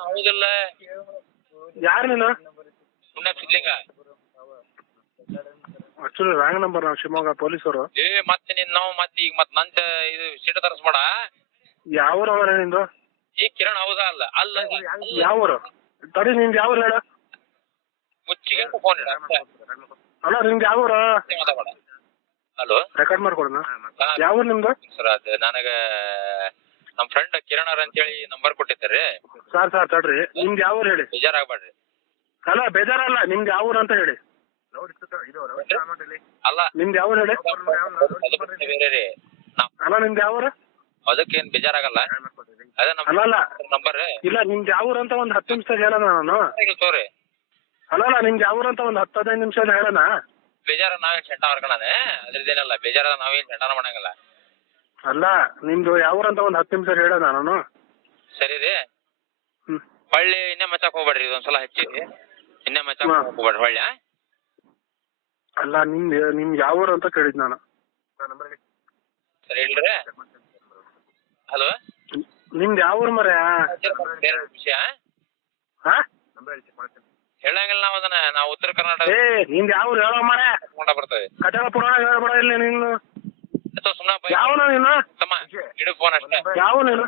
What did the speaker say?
ಹೌದಿಲ್ಲ ಯಾರು ನೀನು? ಸುಮ್ಮನೆ ಸಿದ್ಲಿಂಗ. Actually wrong number. ನಾವು ಶಿವಮೊಗ್ಗ ಪೊಲೀಸರು. ಮತ್ತೆ ನಾವು ಮತ್ತೆ ಈಗ ಮತ್ತೆ ನಂತ ಇದು ಸೀಟ್ ತರಿಸ್ಬೇಡ. ಯಾವ ಊರು ಅವರ ನಿಂದು? ಈ ಕಿರಣ್ ಹೌದಾ ಅಲ್ಲ ಅಲ್ಲ ಯಾವ ಊರು? ತಡಿ, ನಿಂದು ಯಾವ ಊರು ಹೇಳ? ಮುಚ್ಚಿಗೆ ಫೋನ್ ಇಡ ಅಲ್ಲ, ನಿಮ್ದು ಯಾವ ಊರು? ಮಾತಾಡ. ಹಲೋ, ರೆಕಾರ್ಡ್ ಮಾಡ್ಕೊಡೋಣ. ಯಾವ ಊರು ನಿಮ್ದು? ಸರ್ ಅದು ನನಗೆ ನಮ್ಮ ಫ್ರೆಂಡ್ ಕಿರಣ್ ಅವ್ರ ಅಂತೇಳಿ ನಂಬರ್ ಕೊಟ್ಟಿದ್ದಾರೆ. ಸರ್ ತಡ್ರಿ, ನಿಮ್ದು ಯಾವ ಊರು ಹೇಳಿ? ಬೇಜಾರಾಗಬೇಡ್ರಿ. ಅಲ್ಲ, ಬೇಜಾರಲ್ಲ, ನಿಮ್ದು ಯಾವ ಊರು ಅಂತ ಹೇಳಿ. ಅಲ್ಲ, ನಿಮ್ದು ಯಾವ ಊರು ಹೇಳಿ? ಬೇರೆ ರೀ. ಅಲ್ಲ, ನಿಮ್ದು ಯಾವ ಊರು? ಅದಕ್ಕೇನು ಬೇಜಾರಾಗಲ್ಲ. ಅದೇ ನಮ್ಮ ಅಲ್ಲ ನಂಬರ್. ಇಲ್ಲ, ನಿಮ್ದು ಯಾವ ಊರು ಅಂತ ಒಂದು 10 ನಿಮಿಷ ಹೇಳೋಣ ನಾನು. ತೋರಿ. ಅಲ್ಲ, ನಿಮ್ದು ಯಾವ ಊರು ಅಂತ ಒಂದು 10-15 ನಿಮಿಷ ಹೇಳೋಣ. ಬೇಜಾರ ನಾವೇನು ಚಂಟ ಮಾಡ್ಕೊಳನೆ, ಅದ್ರದ್ದೇನಲ್ಲ. ಬೇಜಾರ ನಾವೇನು ಚಂಟನ ಮಾಡಂಗಿಲ್ಲ. ಅಲ್ಲ, ನಿಮ್ದು ಯಾವ ಊರು ಅಂತ ಒಂದು 10 ನಿಮಿಷ ಹೇಳೋಣ ನಾನು. ಸರಿ ರೀ. ಹೊಳ್ಳಿ ಇನ್ನೇ ಮಚ್ಚಕ್ ಹೋಗ್ಬೇಡ್ರಿ, ಇದೊಂದ್ಸಲ ಹಚ್ಚಿರಿ. ಇನ್ನೇ ಮಚ್ಚಕ್ ಹೋಗ್ಬೇಡ್ರಿ ಹೊಳ್ಳಿ. ಅಲ್ಲ, ನಿಮ್ದು ಯಾವ ಊರು ಅಂತ ಕೇಳಿದ್ ನಾನು. ಸರಿ ಇಲ್ರಿ. ಹಲೋ, ನಿಮ್ದು ಯಾವ ಊರು ಮರ? ವಿಷಯ ಹೇಳಂಗಿಲ್ಲ ನಾವು ಅದನ್ನ. ನಾವು ಉತ್ತರ ಕರ್ನಾಟಕ. ನಿಮ್ದು ಯಾವ ಊರು ಹೇಳೋ ಮರ? ಬರ್ತೇವೆ. ಕಟಕ ಪುರಾಣ ಹೇಳ್ಬೇಡ ಇಲ್ಲಿ ನೀನು. ಸುಮ್ಮನೆ ಯಾವ ನೀನು? ತಮ್ಮ ಇಡು ಫೋನ್ ಅಷ್ಟೇ. ಯಾವ ನೀನು?